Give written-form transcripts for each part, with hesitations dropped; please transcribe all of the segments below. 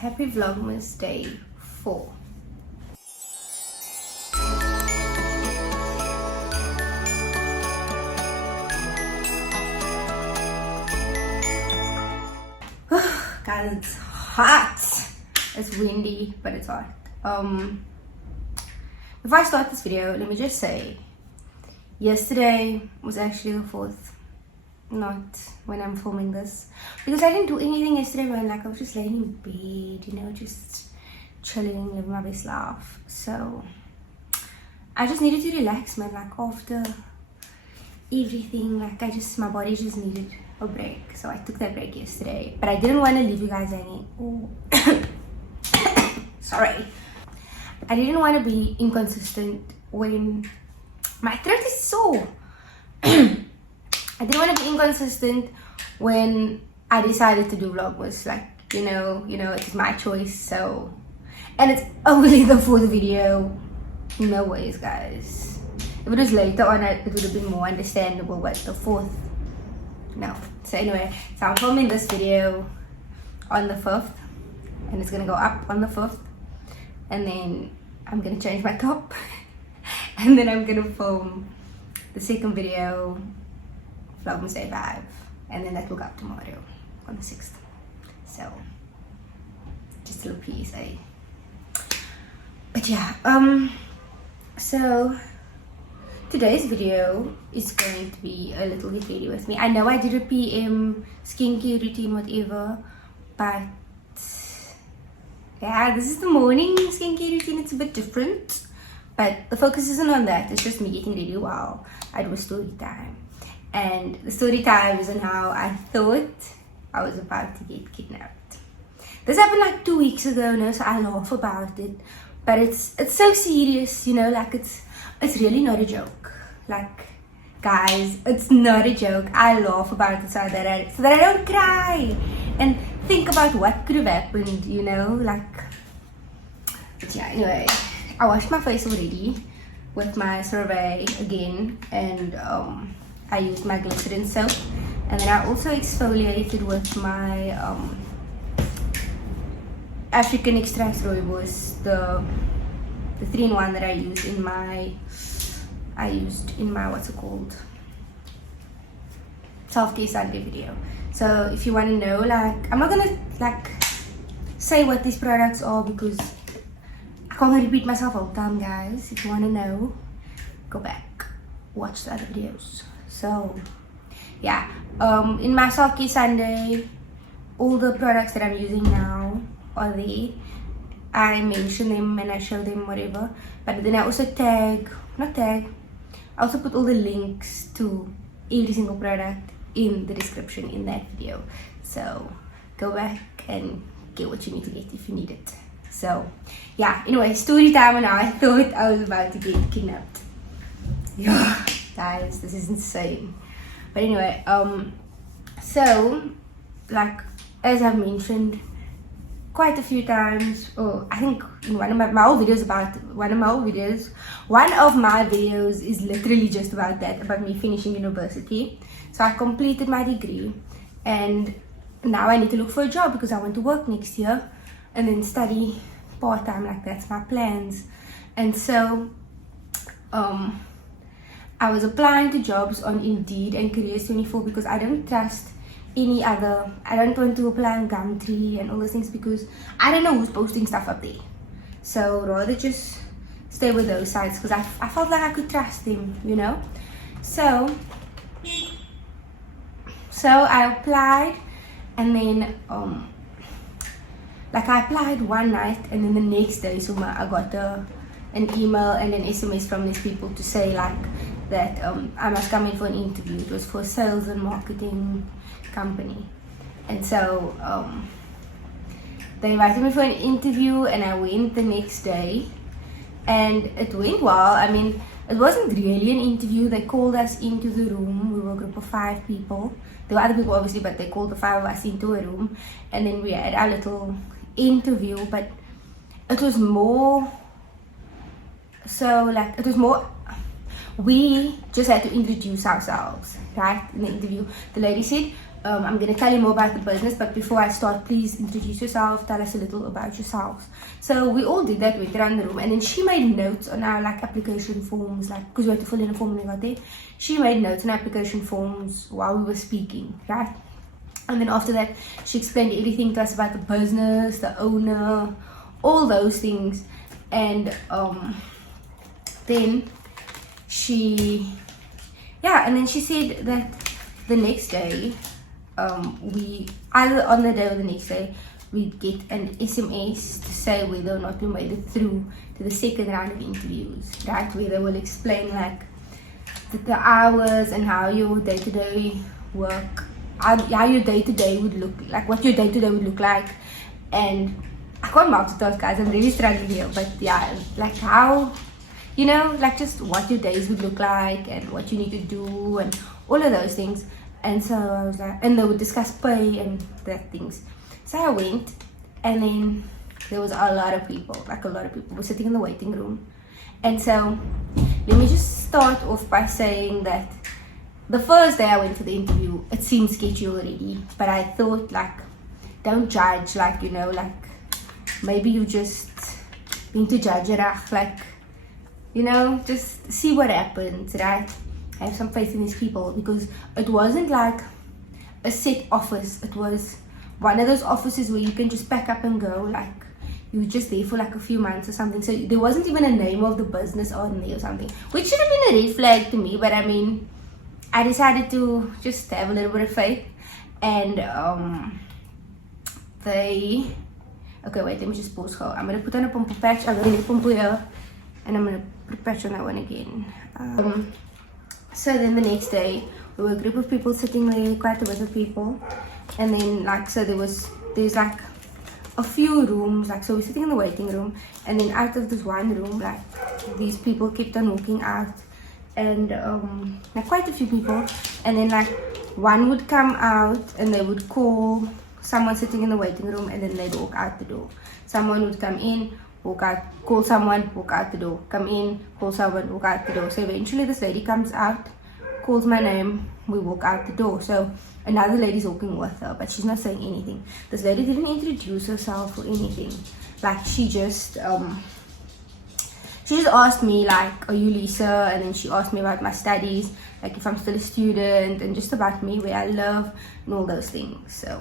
happy Vlogmas day 4. Guys, it's hot. It's windy, but it's hot. Before I start this video, let me just say, yesterday was actually the 4th, not when I'm filming this, because I didn't do anything yesterday, man. Like, I was just laying in bed, you know, just chilling, living my best life. So I just needed to relax, man. Like, after everything, like, my body just needed a break. So I took that break yesterday, but I didn't want to leave you guys hanging. Sorry, I didn't want to be inconsistent when my throat is sore. I didn't want to be inconsistent when I decided to do Vlogmas. Like, you know, it's my choice. So, and it's only the 4th video. No ways, guys. If it was later on, it would have been more understandable. But the 4th, no. So anyway, so I'm filming this video on the 5th, and it's gonna go up on the 5th, and then I'm gonna change my top, and then I'm gonna film the second video, Vlogmas Day 5, and then that will go up tomorrow on the 6th. So just a little PSA. But yeah, so today's video is going to be a little bit ready with me. I know I did a PM skincare routine, whatever, but yeah, this is the morning skincare routine. It's a bit different, but the focus isn't on that. It's just me getting ready while I do a story time. And the story time is on how I thought I was about to get kidnapped. This happened like 2 weeks ago now, so I laugh about it, but it's so serious, you know, like it's really not a joke. Like, guys, it's not a joke. I laugh about it so that I don't cry and think about what could have happened, you know, like. But yeah, anyway, I washed my face already with my Survey again, and I used my glycerin soap, and then I also exfoliated with my African Extract Rooibos, the 3-in-1 that I used in my what's it called, self-care Sunday video. So if you want to know, like, I'm not gonna like say what these products are because I can't repeat myself all the time, guys. If you want to know, go back, watch the other videos. So yeah, in my self-care Sunday, all the products that I'm using now are there. I mention them and I show them, whatever, but then I also I also put all the links to every single product in the description in that video. So go back and get what you need to get if you need it. So yeah, anyway, story time, and I thought I was about to get kidnapped. Yeah, guys, this is insane. But anyway, so like, as I've mentioned quite a few times, or I think in one of my old videos one of my videos is literally just about that, about me finishing university. So I completed my degree, and now I need to look for a job because I want to work next year and then study part-time. Like, that's my plans. And so I was applying to jobs on Indeed and Careers24 because I don't trust any other. I don't want to apply on Gumtree and all those things because I don't know who's posting stuff up there. So rather just stay with those sites because I felt like I could trust them, you know. So I applied, and then like, I applied one night, and then the next day I got an email and an SMS from these people to say like that I must come in for an interview. It was for a sales and marketing company, and so they invited me for an interview, and I went the next day, and it went well. I mean, it wasn't really an interview. They called us into the room. We were a group of 5 people. There were other people obviously, but they called the 5 of us into a room, and then we had our little interview. But it was more we just had to introduce ourselves, right? In the interview, the lady said, I'm going to tell you more about the business, but before I start, please introduce yourself, tell us a little about yourselves. So we all did that, went around the room, and then she made notes on our like application forms, like because we had to fill in a form when we got there. She made notes on application forms while we were speaking, right? And then after that, she explained everything to us about the business, the owner, all those things. And then she said that the next day, we either on the day or the next day, we get an SMS to say whether or not we made it through to the second round of interviews, right? Where they will explain like the hours and how your day-to-day work, how your day-to-day would look like, what your day-to-day would look like. And I can't multitask, guys, I'm really struggling here, but yeah, like how, you know, like just what your days would look like and what you need to do and all of those things. And so I was like, and they would discuss pay and that things. So I went, and then there was a lot of people, like a lot of people were sitting in the waiting room. And so let me just start off by saying that the first day I went for the interview, it seemed sketchy already, but I thought like, don't judge, like, you know, like maybe you just being to judge it, like, you know, just see what happens, right? Have some faith in these people, because it wasn't like a set office. It was one of those offices where you can just pack up and go, like you were just there for like a few months or something. So there wasn't even a name of the business on there or something, which should have been a red flag to me. But I mean, I decided to just have a little bit of faith. And okay, wait, let me just pause. I'm gonna put on a pumper patch. I'm gonna pump here, and I'm gonna put a patch on that one again. So then the next day, we were a group of people sitting there, quite a bit of people. And then like, so there's like a few rooms, like, so we're sitting in the waiting room, and then out of this one room, like these people kept on walking out, and like quite a few people. And then like one would come out and they would call someone sitting in the waiting room, and then they'd walk out the door. Someone would come in, walk out, call someone, walk out the door, come in, call someone, walk out the door. So eventually this lady comes out, calls my name, we walk out the door. So another lady's walking with her, but she's not saying anything. This lady didn't introduce herself or anything. Like she just asked me like, are you Lisa? And then she asked me about my studies, like if I'm still a student, and just about me, where I live, and all those things. So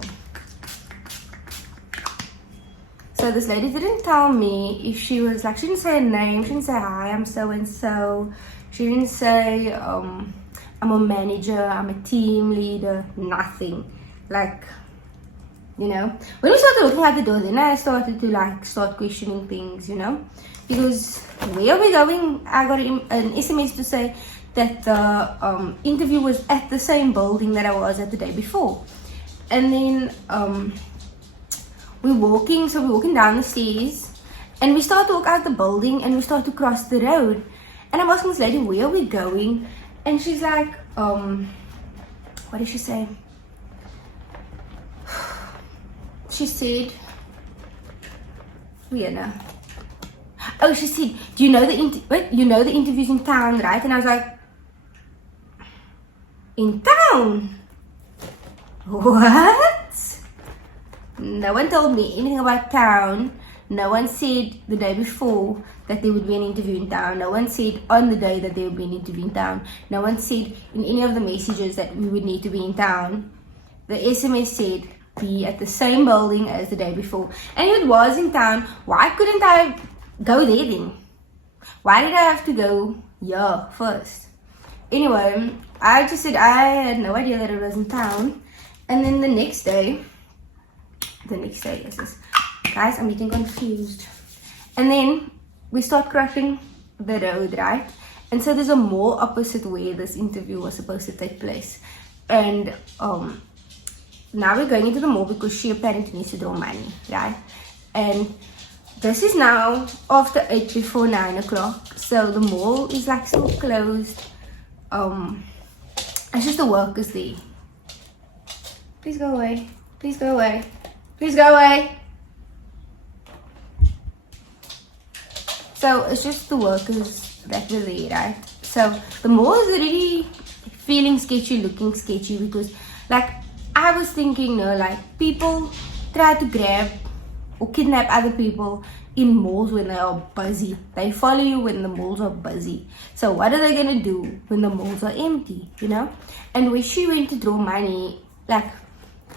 this lady didn't tell me if she was like, she didn't say a name, she didn't say hi, I'm so and so. She didn't say I'm a manager, I'm a team leader, nothing. Like, you know, when we started looking at the door, then I started to like start questioning things, you know, because where are we going? I got an SMS to say that the interview was at the same building that I was at the day before. And then we're walking down the stairs, and we start to walk out the building, and we start to cross the road. And I'm asking this lady, where are we going? And she's like, what did she say? She said, Vienna. Oh, she said, do you know the interview's in town, right? And I was like, in town? What? No one told me anything about town. No one said the day before that there would be an interview in town. No one said on the day that there would be an interview in town. No one said in any of the messages that we would need to be in town. The SMS said be at the same building as the day before. And if it was in town, why couldn't I go there then? Why did I have to go here first? Anyway, I just said I had no idea that it was in town. And then the next day is this. Guys, I'm getting confused. And then we start crossing the road, right? And so there's a mall opposite where this interview was supposed to take place. And now we're going into the mall because she apparently needs to draw money, right? And this is now after 8 before 9 o'clock. So the mall is like still closed. It's just the workers there. Please go away. Please go away. Please go away. So it's just the workers that were there, right? So the mall is already feeling sketchy, looking sketchy, because like I was thinking, no, like people try to grab or kidnap other people in malls when they are busy. They follow you when the malls are busy. So what are they gonna do when the malls are empty, you know? And when she went to draw money, like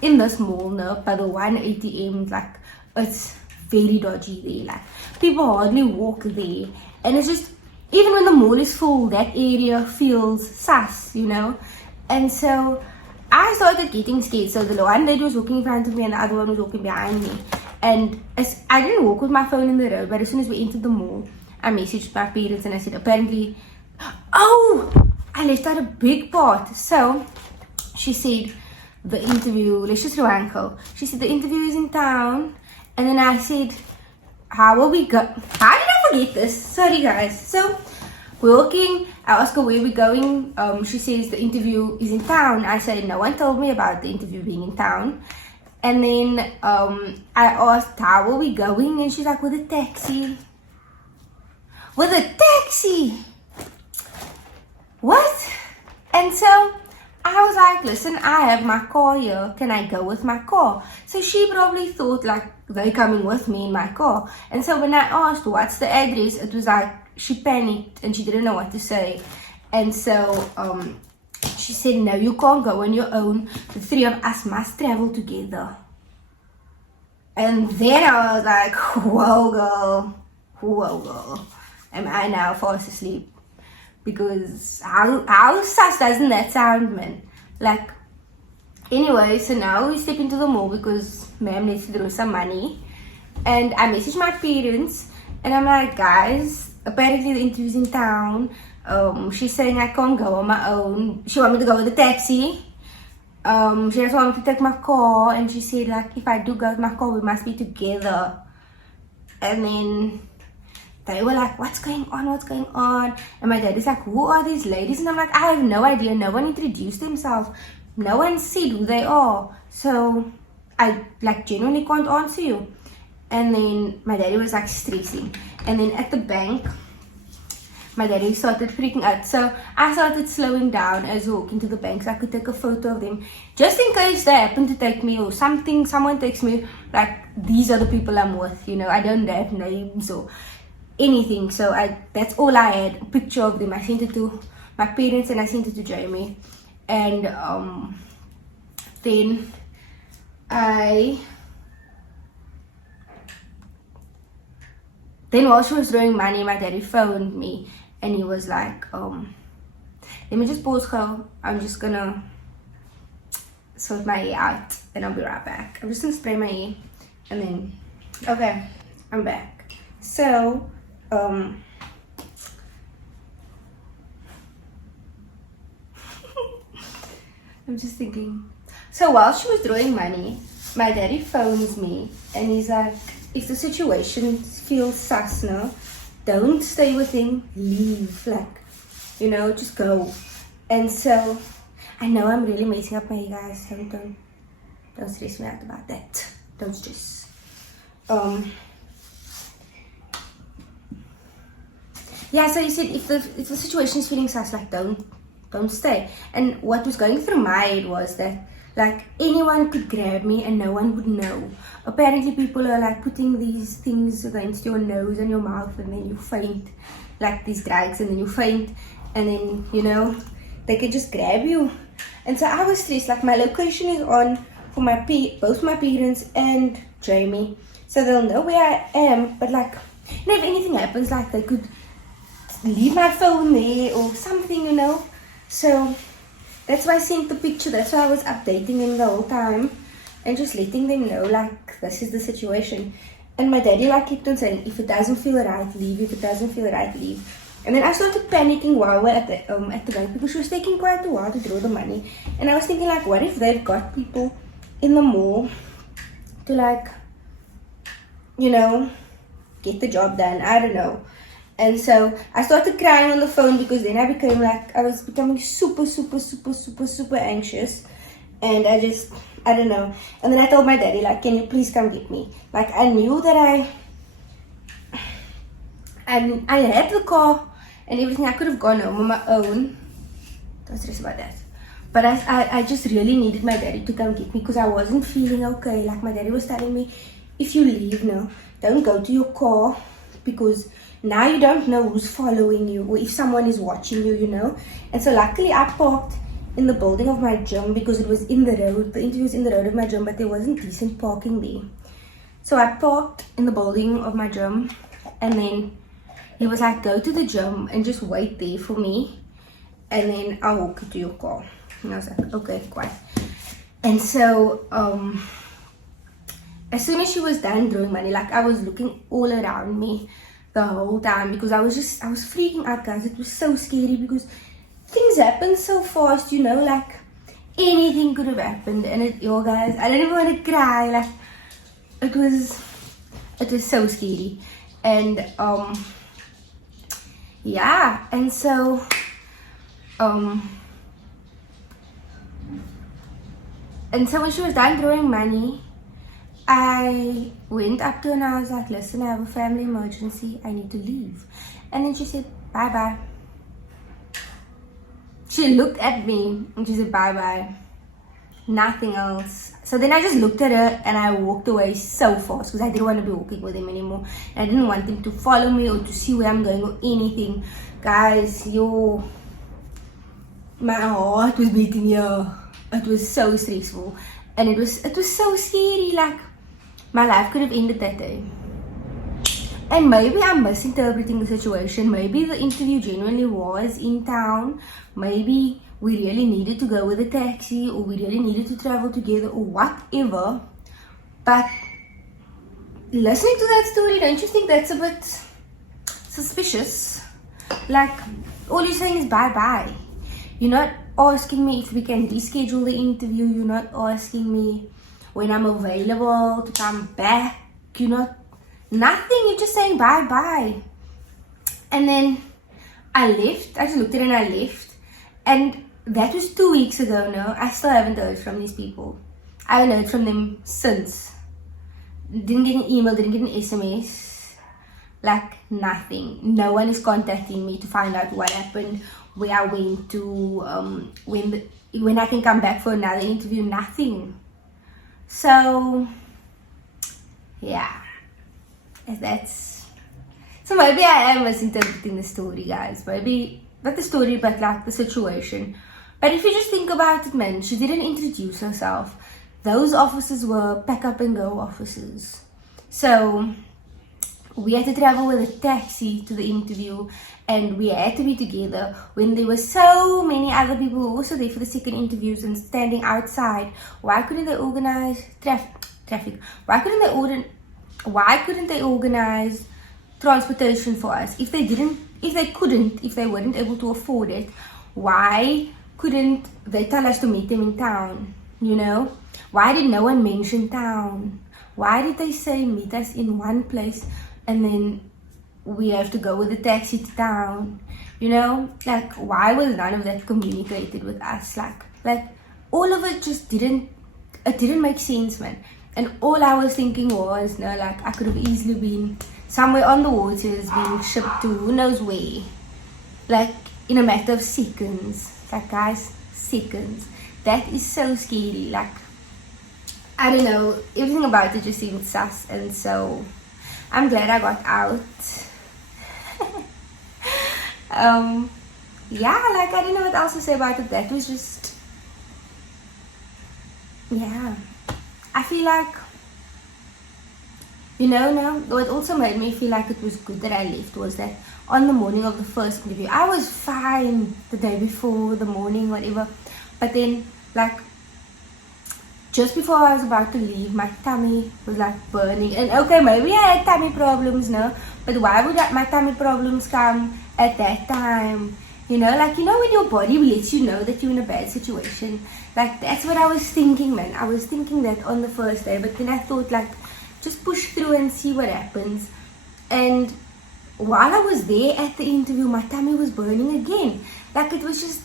in this mall, no, by the one ATM, like it's very dodgy there. Like people hardly walk there, and it's just, even when the mall is full, that area feels sus, you know? And so I started getting scared. So the one lady was walking in front of me and the other one was walking behind me. And I didn't walk with my phone in the road, but as soon as we entered the mall, I messaged my parents and I said, apparently, oh, I left out a big part. So she said, the interview, let's just rewind. She said, the interview is in town. And then I said, how will we go? How did I forget this? Sorry guys. So we're walking, I asked her where we're going. She says the interview is in town. I said, no one told me about the interview being in town. And then I asked, how are we going? And she's like, with a taxi. With a taxi? What? And so I was like, listen, I have my car here. Can I go with my car? So she probably thought like they're coming with me in my car. And so when I asked, what's the address? It was like, she panicked and she didn't know what to say. And so she said, no, you can't go on your own. The three of us must travel together. And then I was like, whoa girl, am I now fast asleep? Because how sus doesn't that sound, man? Like, anyway, so now we step into the mall because ma'am needs to draw some money. And I messaged my parents and I'm like, guys, apparently the interview's in town. She's saying I can't go on my own. She wanted me to go with the taxi. She just wanted me to take my car, and she said like, if I do go with my car, we must be together. And then they were like, what's going on? And my dad is like, who are these ladies? And I'm like, I have no idea. No one introduced themselves. No one said who they are. So I like genuinely can't answer you. And then my daddy was like stressing. And then at the bank, my daddy started freaking out. So I started slowing down as we walked into the bank so I could take a photo of them. Just in case they happen to take me or something, someone takes me, like, these are the people I'm with, you know. I don't have names or anything. So that's all I had, a picture of them. I sent it to my parents and I sent it to Jamie. And then while she was throwing money, my daddy phoned me and he was like, let me just pause her. I'm just gonna sort my hair out and I'll be right back. I'm just gonna spray my hair and then, okay, I'm back. So, I'm just thinking. So while she was drawing money, my daddy phones me and he's like, if the situation feels sus now, don't stay with him, leave, like, you know, just go. And so I know I'm really messing up my hair, guys, so don't stress me out about that. Don't stress. Yeah, so he said if the situation is feeling sus, like, don't stay. And what was going through my head was that, like, anyone could grab me and no one would know. Apparently people are like putting these things against your nose and your mouth and then you faint, like these drugs, and then you faint, and then, you know, they could just grab you. And so I was stressed. Like, my location is on for both my parents and Jamie, so they'll know where I am. But like, you know, if anything happens, like, they could leave my phone there or something, you know. So that's why I sent the picture. That's why I was updating them the whole time and just letting them know, like, this is the situation. And my daddy, like, kept on saying, if it doesn't feel right, leave. If it doesn't feel right, leave. And then I started panicking while we're at the bank because she was taking quite a while to draw the money. And I was thinking, like, what if they've got people in the mall to, like, you know, get the job done? I don't know. And so I started crying on the phone because then I was becoming super anxious. And I don't know. And then I told my daddy, like, can you please come get me? Like, I knew that I had the car and everything. I could have gone home on my own. Don't stress about that. But I just really needed my daddy to come get me because I wasn't feeling okay. Like my daddy was telling me, if you leave now, don't go to your car because now you don't know who's following you or if someone is watching you, you know. And so luckily I parked in the building of my gym because it was in the road. The interview was in the road of my gym, but there wasn't decent parking there. So I parked in the building of my gym, and then he was like, go to the gym and just wait there for me, and then I'll walk you to your car. And I was like, okay, quiet. And so as soon as she was done throwing money, like I was looking all around me the whole time because I was freaking out, guys. It was so scary because things happen so fast, you know, like anything could have happened. And yo guys, I didn't even want to cry. Like it was so scary. And yeah, and so when she was done throwing money, I went up to her and I was like, listen, I have a family emergency, I need to leave. And then she said, bye bye. She looked at me and she said, bye bye. Nothing else. So then I just looked at her and I walked away so fast because I didn't want to be walking with him anymore. And I didn't want him to follow me or to see where I'm going or anything. Guys, my heart was beating, It was so stressful. And it was so scary. Like, my life could have ended that day. And maybe I'm misinterpreting the situation. Maybe the interview genuinely was in town. Maybe we really needed to go with a taxi, or we really needed to travel together, or whatever. But listening to that story, don't you think that's a bit suspicious? Like, all you're saying is bye-bye. You're not asking me if we can reschedule the interview. You're not asking me when I'm available to come back. You're not, nothing. You're just saying bye-bye. And then I left. I just looked at it and I left. And that was 2 weeks ago now. I still haven't heard from these people. I haven't heard from them since. Didn't get an email, didn't get an SMS. Like, nothing. No one is contacting me to find out what happened, where I went to, when I can come back for another interview. Nothing. So yeah, so maybe I am misinterpreting the story, guys. Maybe not the story, but like the situation. But if you just think about it, man, she didn't introduce herself. Those offices were pack up and go offices. So we had to travel with a taxi to the interview, and we had to be together when there were so many other people who were also there for the second interviews and standing outside. Why couldn't they organize traffic? Why couldn't they organize transportation for us? If they weren't able to afford it, why couldn't they tell us to meet them in town? You know? Why did no one mention town? Why did they say meet us in one place and then we have to go with a taxi to town? You know, like, why was none of that communicated with us? Like all of it just didn't make sense, man. And all I was thinking was, no, like, I could have easily been somewhere on the waters being shipped to who knows where, like in a matter of seconds. Like, guys, seconds. That is so scary. Like, I don't know, everything about it just seemed sus. And so I'm glad I got out. Yeah, like, I don't know what else to say about it. That was just, yeah, I feel like, you know, no, what also made me feel like it was good that I left was that on the morning of the first interview, I was fine the day before, the morning, whatever. But then, like, just before I was about to leave, my tummy was like burning. And okay, maybe I had tummy problems, no? But why would my tummy problems come at that time? You know, like, you know, when your body lets you know that you're in a bad situation. Like, that's what I was thinking, man. I was thinking that on the first day. But then I thought, like, just push through and see what happens. And while I was there at the interview, my tummy was burning again. Like, it was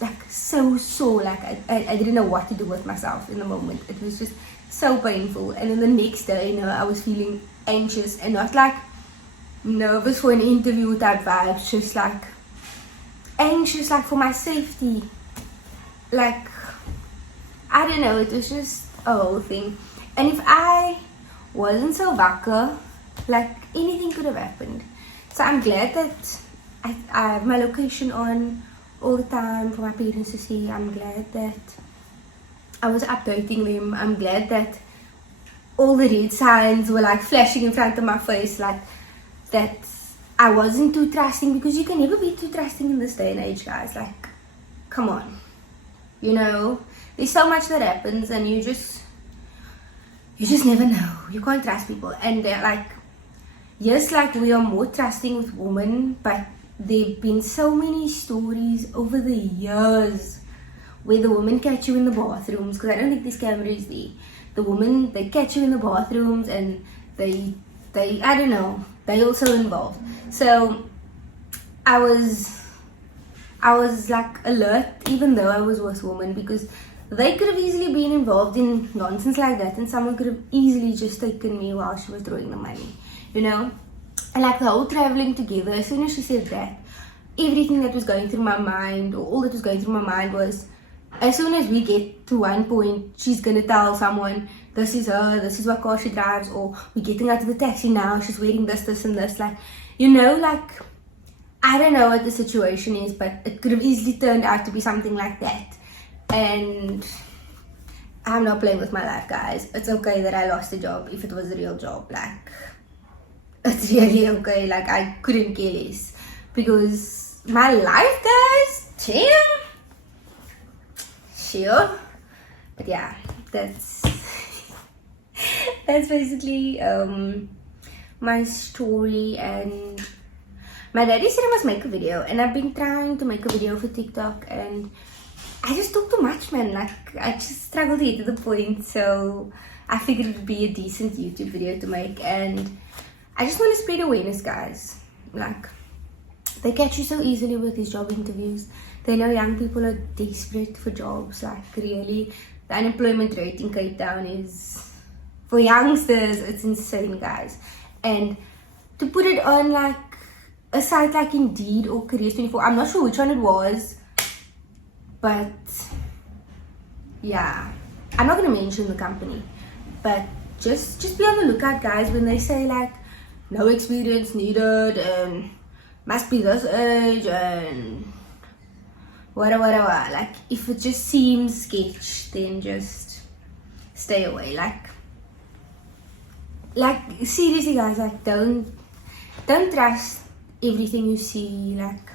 like so sore. Like, I didn't know what to do with myself in the moment. It was just so painful. And then the next day, you know, I was feeling anxious and not like nervous for an interview type vibes, just like anxious, like for my safety. Like, I don't know, it was just a whole thing. And if I wasn't so wakker, like anything could have happened. So I'm glad that I have my location on all the time for my parents to see. I'm glad that I was updating them. I'm glad that all the red signs were like flashing in front of my face, like that I wasn't too trusting, because you can never be too trusting in this day and age, guys. Like, come on, you know, there's so much that happens and you just never know. You can't trust people. And they're like, yes, like we are more trusting with women, but there've been so many stories over the years where the women catch you in the bathrooms, because I don't think there's cameras there. The women, they catch you in the bathrooms and they I don't know, they also involved. So I was like alert, even though I was with women, because they could have easily been involved in nonsense like that, and someone could have easily just taken me while she was throwing the money, you know. And like the whole traveling together, as soon as she said that, everything that was going through my mind, or all that was going through my mind was, as soon as we get to one point, she's gonna tell someone, this is her, this is what car she drives, or we're getting out of the taxi now, she's wearing this, this and this. Like, you know, like, I don't know what the situation is, but it could have easily turned out to be something like that. And I'm not playing with my life, guys. It's okay that I lost a job if it was a real job. Like, it's really okay. Like, I couldn't care less, because my life, guys, damn. Sure. But yeah, that's basically my story. And my daddy said I must make a video, and I've been trying to make a video for TikTok, and I just talk too much, man. Like, I just struggle to get to the point. So I figured it would be a decent YouTube video to make, and I just want to spread awareness, guys. Like, they catch you so easily with these job interviews. They know young people are desperate for jobs. Like, really, the unemployment rate in Cape Town is, for youngsters, it's insane, guys. And to put it on like a site like Indeed or Careers24, I'm not sure which one it was, but yeah, I'm not going to mention the company, but just be on the lookout, guys, when they say like no experience needed and must be this age and whatever. Like, if it just seems sketch, then just stay away. Like seriously, guys, like don't trust everything you see. Like,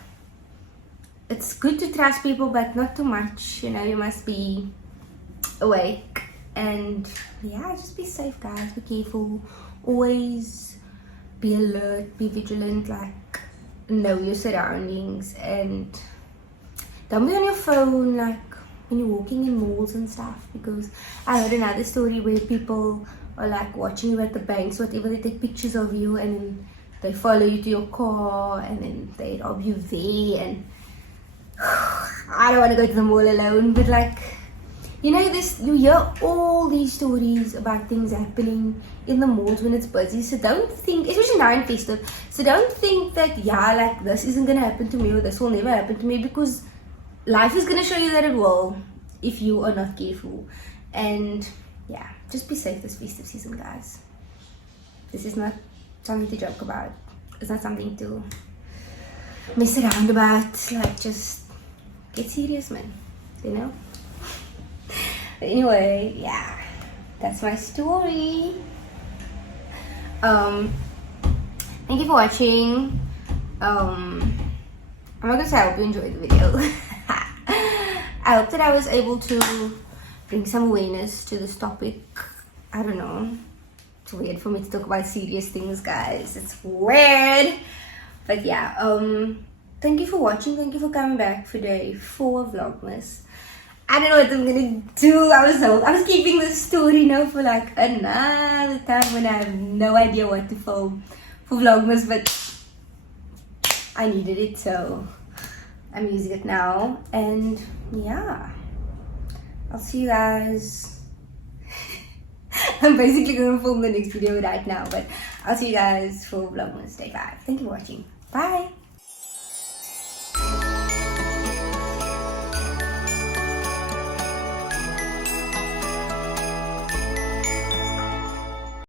it's good to trust people, but not too much, you know. You must be awake, and yeah, just be safe, guys. Be careful, always be alert, be vigilant. Like, know your surroundings, and don't be on your phone like when you're walking in malls and stuff, because I heard another story where people are like watching you at the banks, whatever, they take pictures of you and then they follow you to your car and then they rob you there. And I don't want to go to the mall alone, but like, you know, you hear all these stories about things happening in the malls when it's busy. So don't think, especially now in festive, so don't think that, yeah, like this isn't gonna happen to me or this will never happen to me, because life is gonna show you that it will if you are not careful. And yeah, just be safe this festive season, guys. This is not something to joke about. It's not something to mess around about. Like, just get serious, man, you know. But anyway, yeah, that's my story. Thank you for watching. I'm not gonna say I hope you enjoyed the video. I hope that I was able to bring some awareness to this topic. I don't know, it's weird for me to talk about serious things, guys. It's weird. But yeah, thank you for watching. Thank you for coming back for day 4 of Vlogmas. I don't know what I'm gonna do. I was keeping this story now for like another time when I have no idea what to film for Vlogmas, but I needed it, so I'm using it now. And yeah, I'll see you guys. I'm basically gonna film the next video right now, but I'll see you guys for Vlogmas day 5. Thank you for watching. Bye.